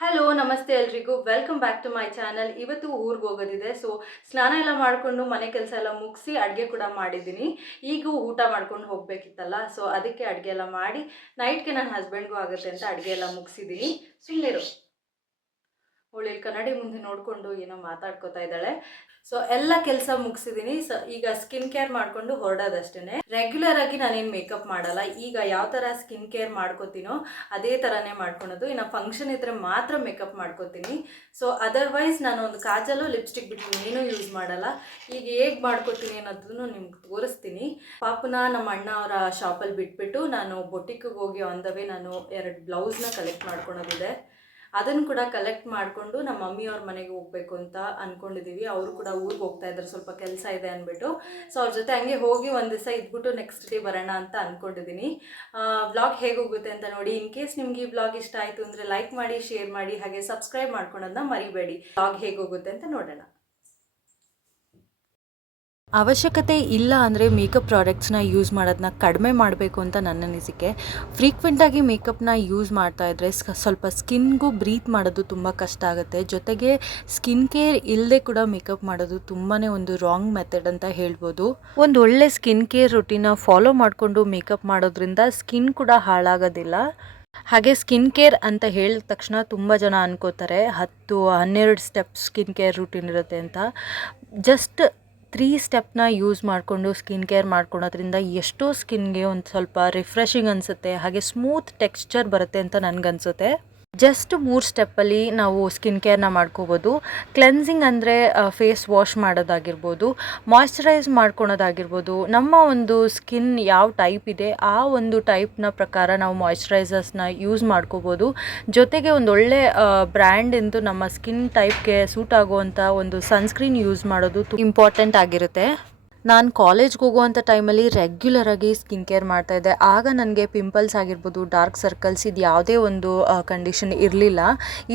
Hello ನಮಸ್ತೆ ಎಲ್ರಿಗೂ welcome back to my channel. ಇವತ್ತು ಊರಿಗೆ ಹೋಗೋದಿದೆ. ಸೊ ಸ್ನಾನ ಎಲ್ಲ ಮಾಡಿಕೊಂಡು ಮನೆ ಕೆಲಸ ಎಲ್ಲ ಮುಗಿಸಿ ಅಡುಗೆ ಕೂಡ ಮಾಡಿದ್ದೀನಿ. ಈಗ ಊಟ ಮಾಡ್ಕೊಂಡು ಹೋಗಬೇಕಿತ್ತಲ್ಲ, ಸೊ ಅದಕ್ಕೆ ಅಡುಗೆ ಎಲ್ಲ ಮಾಡಿ ನೈಟ್ಗೆ ನನ್ನ ಹಸ್ಬೆಂಡ್ಗೂ ಆಗುತ್ತೆ ಅಂತ ಅಡುಗೆ ಎಲ್ಲ ಮುಗಿಸಿದ್ದೀನಿ. ಸುಮ್ಮನಿರು, ಅವಳು ಇಲ್ಲಿ ಕನ್ನಡಿ ಮುಂದೆ ನೋಡಿಕೊಂಡು ಏನೋ ಮಾತಾಡ್ಕೋತಾ ಇದ್ದಾಳೆ. ಸೊ ಎಲ್ಲ ಕೆಲಸ ಮುಗಿಸಿದ್ದೀನಿ. ಸೊ ಈಗ ಸ್ಕಿನ್ ಕೇರ್ ಮಾಡಿಕೊಂಡು ಹೊರಡೋದಷ್ಟೇ. ರೆಗ್ಯುಲರ್ ಆಗಿ ನಾನೇನು ಮೇಕಪ್ ಮಾಡಲ್ಲ. ಈಗ ಯಾವ ಥರ ಸ್ಕಿನ್ ಕೇರ್ ಮಾಡ್ಕೋತೀನೋ ಅದೇ ಥರನೇ ಮಾಡ್ಕೊಳೋದು. ಇನ್ನು ಫಂಕ್ಷನ್ ಇದ್ದರೆ ಮಾತ್ರ ಮೇಕಪ್ ಮಾಡ್ಕೋತೀನಿ. ಸೊ ಅದರ್ವೈಸ್ ನಾನು ಒಂದು ಕಾಜಲು ಲಿಪ್ಸ್ಟಿಕ್ ಬಿಟ್ಟು ಏನೂ ಯೂಸ್ ಮಾಡಲ್ಲ. ಈಗ ಹೇಗೆ ಮಾಡ್ಕೋತೀನಿ ಅನ್ನೋದನ್ನು ನಿಮ್ಗೆ ತೋರಿಸ್ತೀನಿ. ಪಾಪುನ ನಮ್ಮ ಅಣ್ಣ ಅವರ ಶಾಪಲ್ಲಿ ಬಿಟ್ಬಿಟ್ಟು ನಾನು ಬೊಟಿಕ್ಗೆ ಹೋಗಿ ಆನ್ ದ ವೇ ನಾನು 2 ಬ್ಲೌಸ್ನ ಕಲೆಕ್ಟ್ ಮಾಡ್ಕೊಳೋದಿದೆ. ಅದನ್ನು ಕೂಡ ಕಲೆಕ್ಟ್ ಮಾಡಿಕೊಂಡು ನಮ್ಮ ಮಮ್ಮಿಯವ್ರ ಮನೆಗೆ ಹೋಗಬೇಕು ಅಂತ ಅಂದ್ಕೊಂಡಿದ್ದೀವಿ. ಅವರು ಕೂಡ ಊರಿಗೆ ಹೋಗ್ತಾ ಇದ್ದಾರೆ, ಸ್ವಲ್ಪ ಕೆಲಸ ಇದೆ ಅಂದ್ಬಿಟ್ಟು. ಸೊ ಅವ್ರ ಜೊತೆ ಹಂಗೆ ಹೋಗಿ ಒಂದು ದಿವಸ ಇದ್ಬಿಟ್ಟು ನೆಕ್ಸ್ಟ್ ಡೇ ಬರೋಣ ಅಂತ ಅಂದ್ಕೊಂಡಿದ್ದೀನಿ. ವ್ಲಾಗ್ ಹೇಗೆ ಹೋಗುತ್ತೆ ಅಂತ ನೋಡಿ. ಇನ್ ಕೇಸ್ ನಿಮ್ಗೆ ಈ ವ್ಲಾಗ್ ಇಷ್ಟ ಆಯಿತು ಅಂದರೆ ಲೈಕ್ ಮಾಡಿ, ಶೇರ್ ಮಾಡಿ, ಹಾಗೆ ಸಬ್ಸ್ಕ್ರೈಬ್ ಮಾಡ್ಕೊಳೋದನ್ನ ಮರಿಬೇಡಿ. ವ್ಲಾಗ್ ಹೇಗೆ ಹೋಗುತ್ತೆ ಅಂತ ನೋಡೋಣ. ಅವಶ್ಯಕತೆ ಇಲ್ಲ ಅಂದರೆ ಮೇಕಪ್ ಪ್ರಾಡಕ್ಟ್ಸ್ನ ಯೂಸ್ ಮಾಡೋದನ್ನ ಕಡಿಮೆ ಮಾಡಬೇಕು ಅಂತ ನನ್ನ ಅನಿಸಿಕೆ. ಫ್ರೀಕ್ವೆಂಟಾಗಿ ಮೇಕಪ್ನ ಯೂಸ್ ಮಾಡ್ತಾಯಿದ್ರೆ ಸ್ವಲ್ಪ ಸ್ಕಿನ್ಗೂ ಬ್ರೀತ್ ಮಾಡೋದು ತುಂಬ ಕಷ್ಟ ಆಗುತ್ತೆ. ಜೊತೆಗೆ ಸ್ಕಿನ್ ಕೇರ್ ಇಲ್ಲದೆ ಕೂಡ ಮೇಕಪ್ ಮಾಡೋದು ತುಂಬಾ ಒಂದು ರಾಂಗ್ ಮೆಥಡ್ ಅಂತ ಹೇಳ್ಬೋದು. ಒಂದು ಒಳ್ಳೆ ಸ್ಕಿನ್ ಕೇರ್ ರುಟೀನ ಫಾಲೋ ಮಾಡಿಕೊಂಡು ಮೇಕಪ್ ಮಾಡೋದ್ರಿಂದ ಸ್ಕಿನ್ ಕೂಡ ಹಾಳಾಗೋದಿಲ್ಲ. ಹಾಗೆ ಸ್ಕಿನ್ ಕೇರ್ ಅಂತ ಹೇಳಿದ ತಕ್ಷಣ ತುಂಬ ಜನ ಅನ್ಕೋತಾರೆ 10-12 ಸ್ಟೆಪ್ ಸ್ಕಿನ್ ಕೇರ್ ರೂಟೀನ್ ಇರುತ್ತೆ ಅಂತ. ಜಸ್ಟ್ 3 ಸ್ಟೆಪ್ನ ಯೂಸ್ ಮಾಡಿಕೊಂಡು ಸ್ಕಿನ್ ಕೇರ್ ಮಾಡ್ಕೊಳೋದ್ರಿಂದ ಎಷ್ಟೋ ಸ್ಕಿನ್ಗೆ ಒಂದು ಸ್ವಲ್ಪ ರಿಫ್ರೆಶಿಂಗ್ ಅನಿಸುತ್ತೆ, ಹಾಗೆ ಸ್ಮೂತ್ ಟೆಕ್ಸ್ಚರ್ ಬರುತ್ತೆ ಅಂತ ನನಗನ್ಸುತ್ತೆ. ಜಸ್ಟ್ 3 ಸ್ಟೆಪ್ಪಲ್ಲಿ ನಾವು ಸ್ಕಿನ್ ಕೇರ್ನ ಮಾಡ್ಕೋಬೋದು. ಕ್ಲೆನ್ಸಿಂಗ್ ಅಂದರೆ ಫೇಸ್ ವಾಶ್ ಮಾಡೋದಾಗಿರ್ಬೋದು, ಮಾಯ್ಶ್ಚರೈಸ್ ಮಾಡ್ಕೊಳೋದಾಗಿರ್ಬೋದು. ನಮ್ಮ ಒಂದು ಸ್ಕಿನ್ ಯಾವ ಟೈಪ್ ಇದೆ ಆ ಒಂದು ಟೈಪ್ನ ಪ್ರಕಾರ ನಾವು ಮಾಯ್ಶ್ಚರೈಸರ್ಸ್ನ ಯೂಸ್ ಮಾಡ್ಕೋಬೋದು. ಜೊತೆಗೆ ಒಂದು ಒಳ್ಳೆ ಬ್ರ್ಯಾಂಡಿಂದು ನಮ್ಮ ಸ್ಕಿನ್ ಟೈಪ್ಗೆ ಸೂಟ್ ಆಗುವಂಥ ಒಂದು ಸನ್ಸ್ಕ್ರೀನ್ ಯೂಸ್ ಮಾಡೋದು ಇಂಪಾರ್ಟೆಂಟ್ ಆಗಿರುತ್ತೆ. ನಾನು ಕಾಲೇಜ್ಗೆ ಹೋಗುವಂಥ ಟೈಮಲ್ಲಿ ರೆಗ್ಯುಲರಾಗಿ ಸ್ಕಿನ್ ಕೇರ್ ಮಾಡ್ತಾಯಿದ್ದೆ. ಆಗ ನನಗೆ ಪಿಂಪಲ್ಸ್ ಆಗಿರ್ಬೋದು, ಡಾರ್ಕ್ ಸರ್ಕಲ್ಸ್, ಇದು ಯಾವುದೇ ಒಂದು ಕಂಡೀಷನ್ ಇರಲಿಲ್ಲ.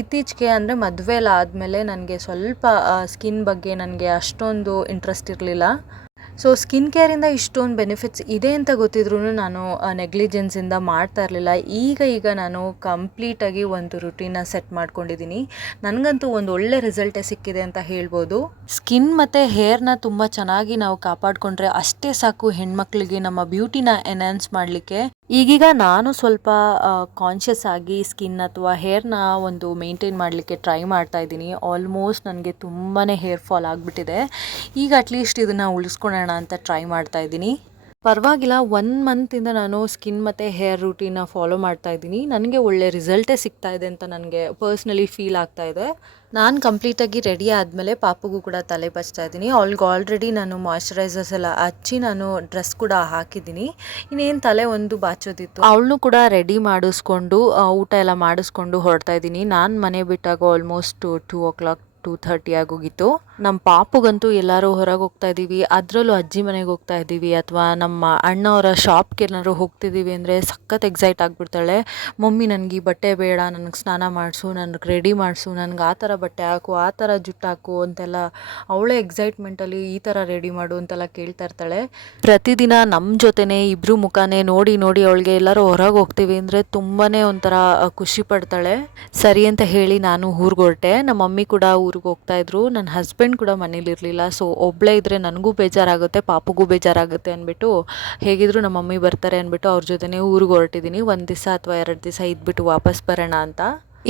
ಇತ್ತೀಚೆಗೆ ಅಂದರೆ ಮದುವೆ ಎಲ್ಲ ಆದಮೇಲೆ ನನಗೆ ಸ್ವಲ್ಪ ಸ್ಕಿನ್ ಬಗ್ಗೆ ನನಗೆ ಅಷ್ಟೊಂದು ಇಂಟ್ರೆಸ್ಟ್ ಇರಲಿಲ್ಲ. ಸೊ ಸ್ಕಿನ್ ಕೇರಿಂದ ಇಷ್ಟೊಂದು ಬೆನಿಫಿಟ್ಸ್ ಇದೆ ಅಂತ ಗೊತ್ತಿದ್ರೂ ನಾನು ನೆಗ್ಲಿಜೆನ್ಸಿಂದ ಮಾಡ್ತಾ ಇರಲಿಲ್ಲ. ಈಗ ನಾನು ಕಂಪ್ಲೀಟಾಗಿ ಒಂದು ರುಟೀನ ಸೆಟ್ ಮಾಡ್ಕೊಂಡಿದ್ದೀನಿ. ನನಗಂತೂ ಒಂದು ಒಳ್ಳೆ ರಿಸಲ್ಟೇ ಸಿಕ್ಕಿದೆ ಅಂತ ಹೇಳ್ಬೋದು. ಸ್ಕಿನ್ ಮತ್ತು ಹೇರ್ನ ತುಂಬ ಚೆನ್ನಾಗಿ ನಾವು ಕಾಪಾಡಿಕೊಂಡ್ರೆ ಅಷ್ಟೇ ಸಾಕು ಹೆಣ್ಮಕ್ಳಿಗೆ ನಮ್ಮ ಬ್ಯೂಟಿನ ಎನ್ಹಾನ್ಸ್ ಮಾಡಲಿಕ್ಕೆ. ಈಗೀಗ ನಾನು ಸ್ವಲ್ಪ ಕಾನ್ಷಿಯಸ್ ಆಗಿ ಸ್ಕಿನ್ ಅಥವಾ ಹೇರ್ನ ಒಂದು ಮೇಂಟೈನ್ ಮಾಡಲಿಕ್ಕೆ ಟ್ರೈ ಮಾಡ್ತಾ ಇದ್ದೀನಿ. ಆಲ್ಮೋಸ್ಟ್ ನನಗೆ ತುಂಬಾ ಹೇರ್ ಫಾಲ್ ಆಗಿಬಿಟ್ಟಿದೆ. ಈಗ ಅಟ್ಲೀಸ್ಟ್ ಇದನ್ನು ಉಳಿಸ್ಕೊಳ್ಳೋಣ ಅಂತ ಟ್ರೈ ಮಾಡ್ತಾ ಇದ್ದೀನಿ. ಪರವಾಗಿಲ್ಲ, 1 ಮಂತಿಂದ ನಾನು ಸ್ಕಿನ್ ಮತ್ತು ಹೇರ್ ರೂಟೀನ ಫಾಲೋ ಮಾಡ್ತಾ ಇದ್ದೀನಿ. ನನಗೆ ಒಳ್ಳೆ ರಿಸಲ್ಟೇ ಸಿಗ್ತಾ ಇದೆ ಅಂತ ನನಗೆ ಪರ್ಸ್ನಲಿ ಫೀಲ್ ಆಗ್ತಾ ಇದೆ. ನಾನು ಕಂಪ್ಲೀಟಾಗಿ ರೆಡಿ ಆದಮೇಲೆ ಪಾಪುಗೂ ಕೂಡ ತಲೆ ಬಚ್ತಾ ಇದ್ದೀನಿ. ಅವಳಿಗೆ ಆಲ್ರೆಡಿ ನಾನು ಮಾಯ್ಶ್ಚರೈಸರ್ಸ್ ಎಲ್ಲ ಹಚ್ಚಿ ನಾನು ಡ್ರೆಸ್ ಕೂಡ ಹಾಕಿದ್ದೀನಿ. ಇನ್ನೇನು ತಲೆ ಒಂದು ಬಾಚೋದಿತ್ತು. ಅವಳನ್ನು ಕೂಡ ರೆಡಿ ಮಾಡಿಸ್ಕೊಂಡು ಊಟ ಎಲ್ಲ ಮಾಡಿಸ್ಕೊಂಡು ಹೊರಡ್ತಾ ಇದ್ದೀನಿ. ನಾನು ಮನೆ ಬಿಟ್ಟಾಗ ಆಲ್ಮೋಸ್ಟ್ 2 o'clock 2:30 ಆಗೋಗಿತ್ತು. ನಮ್ಮ ಪಾಪುಗಂತೂ ಎಲ್ಲರೂ ಹೊರಗೆ ಹೋಗ್ತಾ ಇದ್ದೀವಿ, ಅದರಲ್ಲೂ ಅಜ್ಜಿ ಮನೆಗೆ ಹೋಗ್ತಾ ಇದ್ದೀವಿ ಅಥವಾ ನಮ್ಮ ಅಣ್ಣವರ ಶಾಪ್ಗೆ ಏನಾದ್ರು ಹೋಗ್ತಿದ್ದೀವಿ ಅಂದರೆ ಸಖತ್ ಎಕ್ಸೈಟ್ ಆಗಿಬಿಡ್ತಾಳೆ. ಮಮ್ಮಿ ನನಗೆ ಈ ಬಟ್ಟೆ ಬೇಡ, ನನಗೆ ಸ್ನಾನ ಮಾಡಿಸು, ನನಗೆ ರೆಡಿ ಮಾಡಿಸು, ನನಗೆ ಆ ಥರ ಬಟ್ಟೆ ಹಾಕು, ಆ ಥರ ಜುಟ್ಟು ಹಾಕು ಅಂತೆಲ್ಲ ಅವಳೇ ಎಕ್ಸೈಟ್ಮೆಂಟಲ್ಲಿ ಈ ಥರ ರೆಡಿ ಮಾಡು ಅಂತೆಲ್ಲ ಕೇಳ್ತಾ ಇರ್ತಾಳೆ. ಪ್ರತಿದಿನ ನಮ್ಮ ಜೊತೆನೇ ಇಬ್ಬರು ಮುಖಾನೇ ನೋಡಿ ಅವಳಿಗೆ ಎಲ್ಲರೂ ಹೊರಗೆ ಹೋಗ್ತೀವಿ ಅಂದರೆ ತುಂಬಾ ಒಂಥರ ಖುಷಿ ಪಡ್ತಾಳೆ. ಸರಿ ಅಂತ ಹೇಳಿ ನಾನು ಊರಿಗೆ ಹೊರಟೆ. ನಮ್ಮ ಮಮ್ಮಿ ಕೂಡ ಊರಿಗೆ ಹೋಗ್ತಾಯಿದ್ರು. ನನ್ನ ಹಸ್ಬೆಂಡ್ ಕೂಡ ಮನೇಲಿರಲಿಲ್ಲ. ಸೊ ಒಬ್ಬಳೇ ಇದ್ದರೆ ನನಗೂ ಬೇಜಾರಾಗುತ್ತೆ, ಪಾಪುಗೂ ಬೇಜಾರಾಗುತ್ತೆ ಅಂದ್ಬಿಟ್ಟು ಹೇಗಿದ್ರು ನಮ್ಮ ಮಮ್ಮಿ ಬರ್ತಾರೆ ಅಂದ್ಬಿಟ್ಟು ಅವ್ರ ಜೊತೆನೇ ಊರಿಗೆ ಹೊರಟಿದ್ದೀನಿ. 1 ದಿವಸ ಅಥವಾ 2 ದಿವಸ ಇದ್ಬಿಟ್ಟು ವಾಪಸ್ ಬರೋಣ ಅಂತ.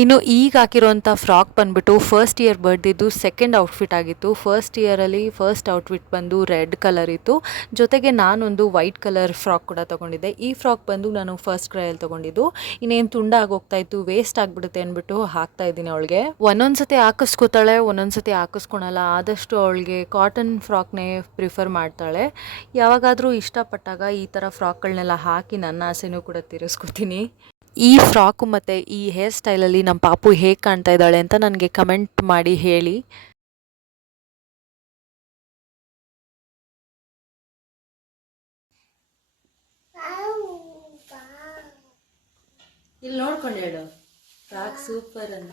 ಇನ್ನು ಈಗ ಹಾಕಿರೋಂಥ ಫ್ರಾಕ್ ಬಂದುಬಿಟ್ಟು ಫಸ್ಟ್ ಇಯರ್ ಬರ್ದಿದ್ದು ಸೆಕೆಂಡ್ ಔಟ್ಫಿಟ್ ಆಗಿತ್ತು. ಫಸ್ಟ್ ಇಯರಲ್ಲಿ ಫಸ್ಟ್ ಔಟ್ಫಿಟ್ ಬಂದು ರೆಡ್ ಕಲರ್ ಇತ್ತು. ಜೊತೆಗೆ ನಾನೊಂದು ವೈಟ್ ಕಲರ್ ಫ್ರಾಕ್ ಕೂಡ ತೊಗೊಂಡಿದ್ದೆ. ಈ ಫ್ರಾಕ್ ಬಂದು ನಾನು ಫಸ್ಟ್ ಕ್ರೈಯಲ್ಲಿ ತೊಗೊಂಡಿದ್ದು. ಇನ್ನೇನು ತುಂಡಾಗಿ ಹೋಗ್ತಾಯಿತ್ತು, ವೇಸ್ಟ್ ಆಗಿಬಿಡುತ್ತೆ ಅಂದ್ಬಿಟ್ಟು ಹಾಕ್ತಾ ಇದ್ದೀನಿ ಅವಳಿಗೆ. ಒಂದೊಂದ್ಸತಿ ಹಾಕಿಸ್ಕೋತಾಳೆ, ಒಂದೊಂದ್ಸತಿ ಹಾಕಿಸ್ಕೊಳಲ್ಲ. ಆದಷ್ಟು ಅವಳಿಗೆ ಕಾಟನ್ ಫ್ರಾಕ್ನೇ ಪ್ರಿಫರ್ ಮಾಡ್ತಾಳೆ. ಯಾವಾಗಾದರೂ ಇಷ್ಟಪಟ್ಟಾಗ ಈ ಥರ ಫ್ರಾಕ್ಗಳನ್ನೆಲ್ಲ ಹಾಕಿ ನನ್ನ ಆಸೆನೂ ಕೂಡ ತೀರಿಸ್ಕೊತೀನಿ. ಈ ಫ್ರಾಕು ಮತ್ತು ಈ ಹೇರ್ ಸ್ಟೈಲಲ್ಲಿ ನಮ್ಮ ಪಾಪು ಹೇಗೆ ಕಾಣ್ತಾ ಇದ್ದಾಳೆ ಅಂತ ನನಗೆ ಕಮೆಂಟ್ ಮಾಡಿ ಹೇಳಿ. ಇಲ್ಲಿ ನೋಡ್ಕೊಂಡು ಹೇಳು, ಫ್ರಾಕ್ ಸೂಪರ್ ಅನ್ನ.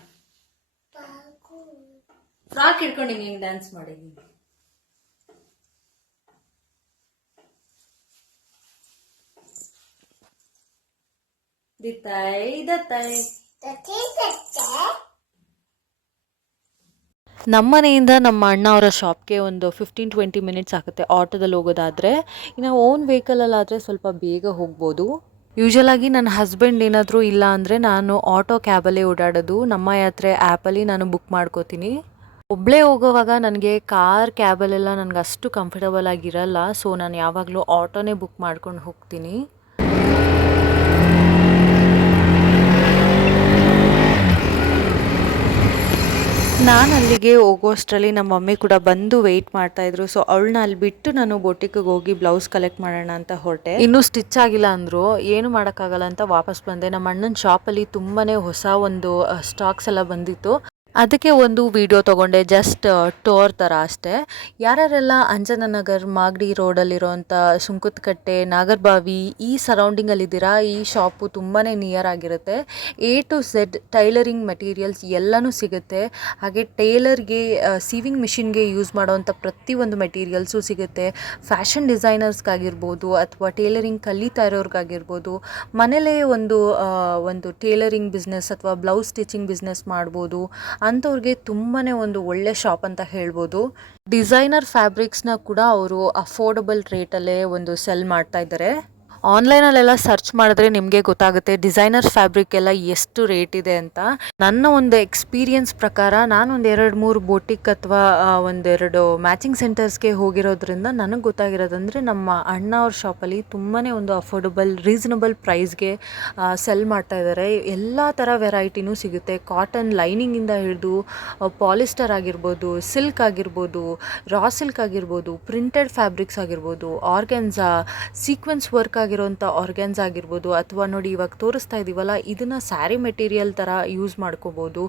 ಫ್ರಾಕ್ ಇಟ್ಕೊಂಡು ಹಿಂಗೆ ಡ್ಯಾನ್ಸ್ ಮಾಡಿ. ದಿತ್ತಾಯ್ ದತ್ತಾಯ್ ನಮ್ಮ ಮನೆಯಿಂದ ನಮ್ಮ ಅಣ್ಣ ಅವರ ಶಾಪ್ಗೆ ಒಂದು 15-20 ಮಿನಿಟ್ಸ್ ಆಗುತ್ತೆ ಆಟೋದಲ್ಲಿ ಹೋಗೋದಾದರೆ. ಇನ್ನು ಓನ್ ವೆಹಿಕಲಲ್ಲಾದರೆ ಸ್ವಲ್ಪ ಬೇಗ ಹೋಗ್ಬೋದು. ಯೂಶಲಾಗಿ ನನ್ನ ಹಸ್ಬೆಂಡ್ ಏನಾದರೂ ಇಲ್ಲ ಅಂದರೆ ನಾನು ಆಟೋ ಕ್ಯಾಬಲ್ಲೇ ಓಡಾಡೋದು. ನಮ್ಮ ಯಾತ್ರೆ ಆ್ಯಪಲ್ಲಿ ನಾನು ಬುಕ್ ಮಾಡ್ಕೋತೀನಿ. ಒಬ್ಬಳೇ ಹೋಗೋವಾಗ ನನಗೆ ಕಾರ್ ಕ್ಯಾಬಲ್ಲೆಲ್ಲ ನನಗೆ ಅಷ್ಟು ಕಂಫರ್ಟಬಲ್ ಆಗಿರಲ್ಲ. ಸೊ ನಾನು ಯಾವಾಗಲೂ ಆಟೋನೇ ಬುಕ್ ಮಾಡ್ಕೊಂಡು ಹೋಗ್ತೀನಿ. ನಾನು ಅಲ್ಲಿಗೆ ಹೋಗೋಷ್ಟರಲ್ಲಿ ನಮ್ಮ ಮಮ್ಮಿ ಕೂಡ ಬಂದು ವೆಯ್ಟ್ ಮಾಡ್ತಾಯಿದ್ರು. ಸೊ ಅವಳನ್ನ ಅಲ್ಲಿ ಬಿಟ್ಟು ನಾನು ಬೊಟಿಕ್ಗೆ ಹೋಗಿ ಬ್ಲೌಸ್ ಕಲೆಕ್ಟ್ ಮಾಡೋಣ ಅಂತ ಹೊರಟೆ. ಇನ್ನೂ ಸ್ಟಿಚ್ ಆಗಿಲ್ಲ ಅಂದರು, ಏನು ಮಾಡೋಕ್ಕಾಗಲ್ಲ ಅಂತ ವಾಪಸ್ ಬಂದೆ. ನಮ್ಮ ಅಣ್ಣನ ಶಾಪಲ್ಲಿ ತುಂಬಾ ಹೊಸ ಒಂದು ಸ್ಟಾಕ್ಸ್ ಎಲ್ಲ ಬಂದಿತ್ತು. ಅದಕ್ಕೆ ಒಂದು ವಿಡಿಯೋ ತೊಗೊಂಡೆ, ಜಸ್ಟ್ ಟೋರ್ ಥರ ಅಷ್ಟೇ. ಯಾರ್ಯಾರೆಲ್ಲ ಅಂಜನಾನಗರ್ ಮಾಗಡಿ ರೋಡಲ್ಲಿರೋಂಥ ಸುಂಕದಕಟ್ಟೆ, ನಾಗರಬಾವಿ ಈ ಸರೌಂಡಿಂಗಲ್ಲಿದ್ದೀರಾ, ಈ ಶಾಪು ತುಂಬಾ ನಿಯರ್ ಆಗಿರುತ್ತೆ. A to Z tailoring materials ಎಲ್ಲನೂ ಸಿಗುತ್ತೆ. ಹಾಗೆ ಟೇಲರ್ಗೆ ಸೀವಿಂಗ್ ಮಿಷಿನ್ಗೆ ಯೂಸ್ ಮಾಡೋವಂಥ ಪ್ರತಿಯೊಂದು ಮೆಟೀರಿಯಲ್ಸು ಸಿಗುತ್ತೆ. ಫ್ಯಾಷನ್ ಡಿಸೈನರ್ಸ್ಗಾಗಿರ್ಬೋದು ಅಥವಾ ಟೇಲರಿಂಗ್ ಕಲಿತಾ ಇರೋರ್ಗಾಗಿರ್ಬೋದು, ಮನೇಲೇ ಒಂದು ಟೇಲರಿಂಗ್ ಬಿಸ್ನೆಸ್ ಅಥವಾ ಬ್ಲೌಸ್ ಸ್ಟಿಚಿಂಗ್ ಬಿಸ್ನೆಸ್ ಮಾಡ್ಬೋದು ಅಂಥವ್ರಿಗೆ ತುಂಬಾ ಒಂದು ಒಳ್ಳೆ ಶಾಪ್ ಅಂತ ಹೇಳ್ಬೋದು. ಡಿಸೈನರ್ ಫ್ಯಾಬ್ರಿಕ್ಸ್ನ ಕೂಡ ಅವರು ಅಫೋರ್ಡಬಲ್ ರೇಟಲ್ಲೇ ಒಂದು ಸೆಲ್ ಮಾಡ್ತಾ ಇದ್ದಾರೆ. ಆನ್ಲೈನಲ್ಲೆಲ್ಲ ಸರ್ಚ್ ಮಾಡಿದ್ರೆ ನಿಮಗೆ ಗೊತ್ತಾಗುತ್ತೆ ಡಿಸೈನರ್ ಫ್ಯಾಬ್ರಿಕ್ ಎಲ್ಲ ಎಷ್ಟು ರೇಟ್ ಇದೆ ಅಂತ. ನನ್ನ ಒಂದು ಎಕ್ಸ್ಪೀರಿಯನ್ಸ್ ಪ್ರಕಾರ ನಾನೊಂದು 2-3 ಬೋಟಿಕ್ ಅಥವಾ ಒಂದೆರಡು ಮ್ಯಾಚಿಂಗ್ ಸೆಂಟರ್ಸ್ಗೆ ಹೋಗಿರೋದ್ರಿಂದ ನನಗೆ ಗೊತ್ತಾಗಿರೋದಂದರೆ ನಮ್ಮ ಅಣ್ಣ ಅವ್ರ ಶಾಪಲ್ಲಿ ತುಂಬಾ ಒಂದು ಅಫೋರ್ಡಬಲ್ ರೀಸನಬಲ್ ಪ್ರೈಸ್ಗೆ ಸೆಲ್ ಮಾಡ್ತಾ ಇದ್ದಾರೆ. ಎಲ್ಲ ಥರ ವೆರೈಟಿನೂ ಸಿಗುತ್ತೆ. ಕಾಟನ್ ಲೈನಿಂಗಿಂದ ಹಿಡಿದು ಪಾಲಿಸ್ಟರ್ ಆಗಿರ್ಬೋದು, ಸಿಲ್ಕ್ ಆಗಿರ್ಬೋದು, ರಾ ಸಿಲ್ಕ್ ಆಗಿರ್ಬೋದು, ಪ್ರಿಂಟೆಡ್ ಫ್ಯಾಬ್ರಿಕ್ಸ್ ಆಗಿರ್ಬೋದು, ಆರ್ಗ್ಯಾನ್ಸಾ, ಸೀಕ್ವೆನ್ಸ್ ವರ್ಕ್ ಆಗಿರೋಂಥ ಆರ್ಗ್ಯಾನ್ಸ್ ಆಗಿರ್ಬೋದು, ಅಥವಾ ನೋಡಿ ಇವಾಗ ತೋರಿಸ್ತಾ ಇದ್ದೀವಲ್ಲ ಇದನ್ನು ಸ್ಯಾರಿ ಮೆಟೀರಿಯಲ್ ಥರ ಯೂಸ್ ಮಾಡ್ಕೋಬೋದು.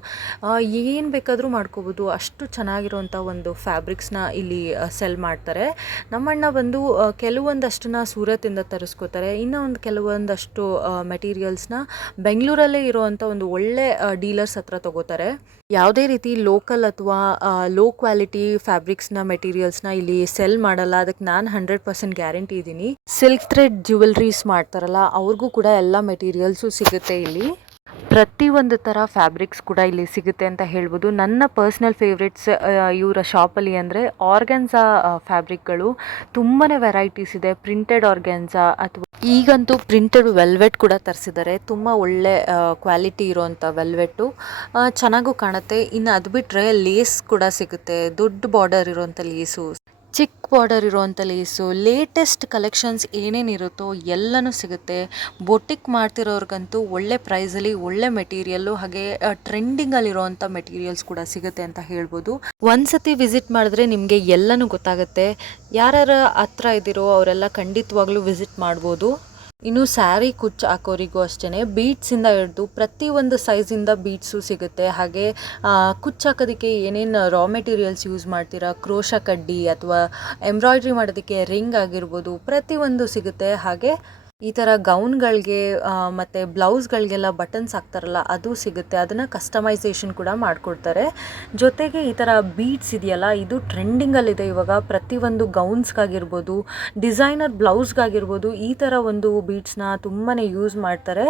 ಏನು ಬೇಕಾದರೂ ಮಾಡ್ಕೋಬೋದು. ಅಷ್ಟು ಚೆನ್ನಾಗಿರೋಂಥ ಒಂದು ಫ್ಯಾಬ್ರಿಕ್ಸ್ನ ಇಲ್ಲಿ ಸೆಲ್ ಮಾಡ್ತಾರೆ. ನಮ್ಮಣ್ಣ ಬಂದು ಕೆಲವೊಂದಷ್ಟನ್ನ ಸೂರತ್ತಿಂದ ತರಿಸ್ಕೋತಾರೆ. ಇನ್ನು ಕೆಲವೊಂದಷ್ಟು ಮೆಟೀರಿಯಲ್ಸ್ನ ಬೆಂಗಳೂರಲ್ಲೇ ಇರೋವಂಥ ಒಂದು ಒಳ್ಳೆ ಡೀಲರ್ಸ್ ಹತ್ರ ತಗೋತಾರೆ. ಯಾವುದೇ ರೀತಿ ಲೋಕಲ್ ಅಥವಾ ಲೋ ಕ್ವಾಲಿಟಿ ಫ್ಯಾಬ್ರಿಕ್ಸ್ನ ಮೆಟೀರಿಯಲ್ಸ್ನ ಇಲ್ಲಿ ಸೆಲ್ ಮಾಡಲ್ಲ. ಅದಕ್ಕೆ ನಾನು 100% ಗ್ಯಾರಂಟಿ ಇದ್ದೀನಿ. ಸಿಲ್ಕ್ ಥ್ರೆಡ್ ಜ್ಯುವೆಲ್ರೀಸ್ ಮಾಡ್ತಾರಲ್ಲ ಅವ್ರಿಗೂ ಕೂಡ ಎಲ್ಲ ಮೆಟೀರಿಯಲ್ಸು ಸಿಗುತ್ತೆ ಇಲ್ಲಿ. ಪ್ರತಿಯೊಂದು ಥರ ಫ್ಯಾಬ್ರಿಕ್ಸ್ ಕೂಡ ಇಲ್ಲಿ ಸಿಗುತ್ತೆ ಅಂತ ಹೇಳ್ಬೋದು. ನನ್ನ ಪರ್ಸ್ನಲ್ ಫೇವ್ರೇಟ್ಸ್ ಇವರ ಶಾಪಲ್ಲಿ ಅಂದರೆ ಆರ್ಗ್ಯಾನ್ಸಾ ಫ್ಯಾಬ್ರಿಕ್ಗಳು ತುಂಬಾ ವೆರೈಟೀಸ್ ಇದೆ. ಪ್ರಿಂಟೆಡ್ ಆರ್ಗ್ಯಾನ್ಸಾ ಅಥವಾ ಈಗಂತೂ ಪ್ರಿಂಟೆಡ್ ವೆಲ್ವೆಟ್ ಕೂಡ ತರಿಸಿದ್ದಾರೆ. ತುಂಬ ಒಳ್ಳೆ ಕ್ವಾಲಿಟಿ ಇರೋವಂಥ ವೆಲ್ವೆಟ್ಟು, ಚೆನ್ನಾಗೂ ಕಾಣುತ್ತೆ. ಇನ್ನು ಅದು ಬಿಟ್ಟರೆ ಲೇಸ್ ಕೂಡ ಸಿಗುತ್ತೆ. ದೊಡ್ಡ ಬಾರ್ಡರ್ ಇರೋವಂಥ ಲೇಸು, ಚಿಕ್ಕ ಬಾರ್ಡರ್ ಇರೋವಂಥ ಲೇಸು, ಲೇಟೆಸ್ಟ್ ಕಲೆಕ್ಷನ್ಸ್ ಏನೇನಿರುತ್ತೋ ಎಲ್ಲನೂ ಸಿಗುತ್ತೆ. ಬೊಟಿಕ್ ಮಾಡ್ತಿರೋರ್ಗಂತೂ ಒಳ್ಳೆ ಪ್ರೈಸಲ್ಲಿ ಒಳ್ಳೆ ಮೆಟೀರಿಯಲ್ಲು ಹಾಗೆ ಟ್ರೆಂಡಿಂಗಲ್ಲಿರೋವಂಥ ಮೆಟೀರಿಯಲ್ಸ್ ಕೂಡ ಸಿಗುತ್ತೆ ಅಂತ ಹೇಳ್ಬೋದು. ಒಂದ್ಸತಿ ವಿಸಿಟ್ ಮಾಡಿದ್ರೆ ನಿಮಗೆ ಎಲ್ಲನೂ ಗೊತ್ತಾಗುತ್ತೆ. ಯಾರ್ಯಾರು ಹತ್ರ ಇದ್ದೀರೋ ಅವರೆಲ್ಲ ಖಂಡಿತವಾಗ್ಲೂ ವಿಸಿಟ್ ಮಾಡ್ಬೋದು. ಇನ್ನು ಸ್ಯಾರಿ ಕುಚ್ಚು ಹಾಕೋರಿಗೂ ಅಷ್ಟೇ ಬೀಡ್ಸಿಂದ ಹಿಡಿದು ಪ್ರತಿಯೊಂದು ಸೈಜಿಂದ ಬೀಡ್ಸು ಸಿಗುತ್ತೆ. ಹಾಗೆ ಕುಚ್ಚು ಹಾಕೋದಕ್ಕೆ ಏನೇನು ರಾ ಮೆಟೀರಿಯಲ್ಸ್ ಯೂಸ್ ಮಾಡ್ತೀರಾ, ಕ್ರೋಶ ಕಡ್ಡಿ ಅಥವಾ ಎಂಬ್ರಾಯ್ಡ್ರಿ ಮಾಡೋದಕ್ಕೆ ರಿಂಗ್ ಆಗಿರ್ಬೋದು, ಪ್ರತಿಯೊಂದು ಸಿಗುತ್ತೆ. ಹಾಗೆ ಈ ಥರ ಗೌನ್ಗಳಿಗೆ ಮತ್ತು ಬ್ಲೌಸ್ಗಳಿಗೆಲ್ಲ ಬಟನ್ಸ್ ಹಾಕ್ತಾರಲ್ಲ ಅದು ಸಿಗುತ್ತೆ. ಅದನ್ನು ಕಸ್ಟಮೈಸೇಷನ್ ಕೂಡ ಮಾಡಿಕೊಡ್ತಾರೆ. ಜೊತೆಗೆ ಈ ಥರ ಬೀಡ್ಸ್ ಇದೆಯಲ್ಲ ಇದು ಟ್ರೆಂಡಿಂಗಲ್ಲಿದೆ ಇವಾಗ. ಪ್ರತಿಯೊಂದು ಗೌನ್ಸ್ಗಾಗಿರ್ಬೋದು, ಡಿಸೈನರ್ ಬ್ಲೌಸ್ಗಾಗಿರ್ಬೋದು ಈ ಥರ ಒಂದು ಬೀಡ್ಸ್ನ ತುಂಬಾ ಯೂಸ್ ಮಾಡ್ತಾರೆ.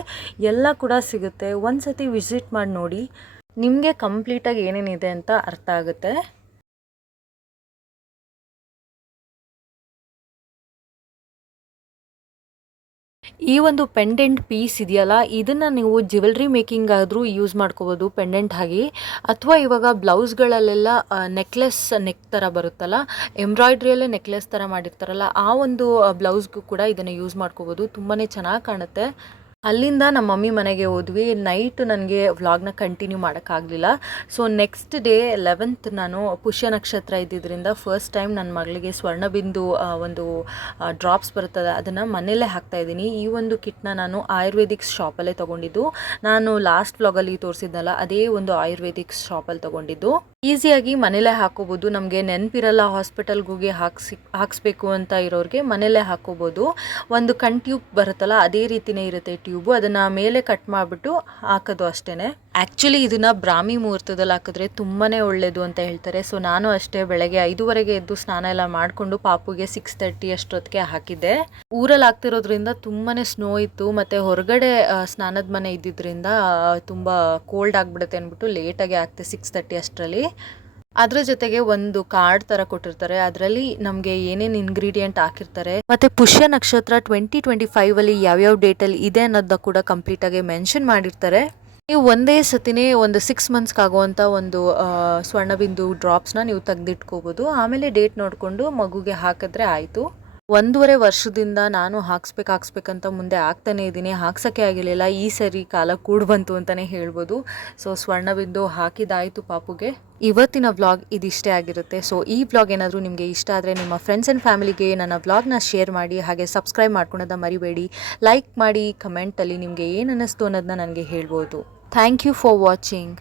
ಎಲ್ಲ ಕೂಡ ಸಿಗುತ್ತೆ. ಒಂದು ಸತಿ ವಿಸಿಟ್ ಮಾಡಿ ನೋಡಿ, ನಿಮಗೆ ಕಂಪ್ಲೀಟಾಗಿ ಏನೇನಿದೆ ಅಂತ ಅರ್ಥ ಆಗುತ್ತೆ. ಈ ಒಂದು ಪೆಂಡೆಂಟ್ ಪೀಸ್ ಇದೆಯಲ್ಲ ಇದನ್ನು ನೀವು ಜ್ಯುವೆಲ್ರಿ ಮೇಕಿಂಗ್ ಆದರೂ ಯೂಸ್ ಮಾಡ್ಕೋಬೋದು ಪೆಂಡೆಂಟ್ ಆಗಿ. ಅಥವಾ ಇವಾಗ ಬ್ಲೌಸ್ಗಳಲ್ಲೆಲ್ಲ ನೆಕ್ ಥರ ಬರುತ್ತಲ್ಲ, ಎಂಬ್ರಾಯ್ಡ್ರಿಯಲ್ಲೇ ನೆಕ್ಲೆಸ್ ಥರ ಮಾಡಿರ್ತಾರಲ್ಲ ಆ ಒಂದು ಬ್ಲೌಸ್ಗೂ ಕೂಡ ಇದನ್ನು ಯೂಸ್ ಮಾಡ್ಕೋಬೋದು. ತುಂಬಾ ಚೆನ್ನಾಗಿ ಕಾಣುತ್ತೆ. ಅಲ್ಲಿಂದ ನಮ್ಮ ಮಮ್ಮಿ ಮನೆಗೆ ಹೋದ್ವಿ. ನೈಟ್ ನನಗೆ ವ್ಲಾಗ್ನ ಕಂಟಿನ್ಯೂ ಮಾಡೋಕ್ಕಾಗಲಿಲ್ಲ. ಸೊ ನೆಕ್ಸ್ಟ್ ಡೇ 11th ನಾನು ಪುಷ್ಯ ನಕ್ಷತ್ರ ಇದ್ದಿದ್ದರಿಂದ ಫಸ್ಟ್ ಟೈಮ್ ನನ್ನ ಮಗಳಿಗೆ ಸ್ವರ್ಣಬಿಂದು ಒಂದು ಡ್ರಾಪ್ಸ್ ಬರ್ತದೆ ಅದನ್ನು ಮನೆಯಲ್ಲೇ ಹಾಕ್ತಾಯಿದ್ದೀನಿ. ಈ ಒಂದು ಕಿಟ್ನ ನಾನು ಆಯುರ್ವೇದಿಕ್ ಶಾಪಲ್ಲೇ ತೊಗೊಂಡಿದ್ದು. ನಾನು ಲಾಸ್ಟ್ ವ್ಲಾಗಲ್ಲಿ ತೋರಿಸಿದ್ನಲ್ಲ ಅದೇ ಒಂದು ಆಯುರ್ವೇದಿಕ್ ಶಾಪಲ್ಲಿ ತೊಗೊಂಡಿದ್ದು. ಈಸಿಯಾಗಿ ಮನೇಲೇ ಹಾಕೋಬೋದು. ನಮಗೆ ನೆನಪಿರಲ್ಲ ಹಾಸ್ಪಿಟಲ್ಗೆ ಹೋಗಿ ಹಾಕ್ಸ್ಬೇಕು ಅಂತ ಇರೋರಿಗೆ ಮನೇಲೇ ಹಾಕೋಬೋದು. ಒಂದು ಕಣ್ ಟ್ಯೂಬ್ ಬರುತ್ತಲ್ಲ ಅದೇ ರೀತಿಯೇ ಇರುತ್ತೆ ಟ್ಯೂಬು. ಅದನ್ನು ಮೇಲೆ ಕಟ್ ಮಾಡಿಬಿಟ್ಟು ಹಾಕೋದು ಅಷ್ಟೇ. ಆ್ಯಕ್ಚುಲಿ ಇದನ್ನು ಬ್ರಾಹ್ಮಿ ಮುಹೂರ್ತದಲ್ಲಿ ಹಾಕಿದ್ರೆ ತುಂಬಾ ಒಳ್ಳೆಯದು ಅಂತ ಹೇಳ್ತಾರೆ. ಸೊ ನಾನು ಅಷ್ಟೇ ಬೆಳಗ್ಗೆ 5:30 ಎದ್ದು ಸ್ನಾನ ಎಲ್ಲ ಮಾಡಿಕೊಂಡು ಪಾಪುಗೆ 6:30 ಅಷ್ಟೊತ್ತಿಗೆ ಹಾಕಿದ್ದೆ. ಊರಲ್ಲಿ ಆಗ್ತಿರೋದ್ರಿಂದ ತುಂಬಾ ಸ್ನೋ ಇತ್ತು ಮತ್ತು ಹೊರಗಡೆ ಸ್ನಾನದ ಮನೆ ಇದ್ದಿದ್ದರಿಂದ ತುಂಬ ಕೋಲ್ಡ್ ಆಗಿಬಿಡುತ್ತೆ ಅಂದ್ಬಿಟ್ಟು ಲೇಟಾಗಿ ಹಾಕ್ತೆ 6:30 ಅಷ್ಟರಲ್ಲಿ. ಅದ್ರ ಜೊತೆಗೆ ಒಂದು ಕಾರ್ಡ್ ತರ ಕೊಟ್ಟಿರ್ತಾರೆ, ಅದರಲ್ಲಿ ನಮಗೆ ಏನೇನು ಇಂಗ್ರೀಡಿಯೆಂಟ್ ಹಾಕಿರ್ತಾರೆ ಮತ್ತೆ ಪುಷ್ಯ ನಕ್ಷತ್ರ 2025 ಅಲ್ಲಿ ಯಾವ್ಯಾವ ಡೇಟಲ್ಲಿ ಇದೆ ಅನ್ನೋದನ್ನ ಕೂಡ ಕಂಪ್ಲೀಟ್ ಆಗಿ ಮೆನ್ಷನ್ ಮಾಡಿರ್ತಾರೆ. ನೀವು ಒಂದೇ ಸತಿನೇ ಒಂದು 6 ಮಂತ್ಸ್ಗೆ ಆಗುವಂಥ ಒಂದು ಸ್ವರ್ಣಬಿಂದು ಡ್ರಾಪ್ಸ್ನ ನೀವು ತೆಗೆದಿಟ್ಕೋಬೋದು. ಆಮೇಲೆ ಡೇಟ್ ನೋಡಿಕೊಂಡು ಮಗುಗೆ ಹಾಕಿದ್ರೆ ಆಯಿತು. 1.5 ವರ್ಷದಿಂದ ನಾನು ಹಾಕ್ಸ್ಬೇಕಂತ ಮುಂದೆ ಆಗ್ತಾನೆ ಇದ್ದೀನಿ, ಹಾಕ್ಸೋಕ್ಕೆ ಆಗಿರಲಿಲ್ಲ. ಈ ಸರಿ ಕಾಲ ಕೂಡ್ ಬಂತು ಅಂತಲೇ ಹೇಳ್ಬೋದು. ಸೊ ಸ್ವರ್ಣಬಿಂದು ಹಾಕಿದಾಯಿತು ಪಾಪುಗೆ. ಇವತ್ತಿನ ವ್ಲಾಗ್ ಇದಿಷ್ಟೇ ಆಗಿರುತ್ತೆ. ಸೊ ಈ ವ್ಲಾಗ್ ಏನಾದರೂ ನಿಮಗೆ ಇಷ್ಟ ಆದರೆ ನಿಮ್ಮ ಫ್ರೆಂಡ್ಸ್ ಆ್ಯಂಡ್ ಫ್ಯಾಮಿಲಿಗೆ ನನ್ನ ವ್ಲಾಗ್ನ ಶೇರ್ ಮಾಡಿ, ಹಾಗೆ ಸಬ್ಸ್ಕ್ರೈಬ್ ಮಾಡ್ಕೊಳೋದನ್ನ ಮರಿಬೇಡಿ. ಲೈಕ್ ಮಾಡಿ, ಕಮೆಂಟಲ್ಲಿ ನಿಮಗೆ ಏನು ಅನ್ನಿಸ್ತು ಅನ್ನೋದನ್ನ ನನಗೆ ಹೇಳ್ಬೋದು. Thank you for watching.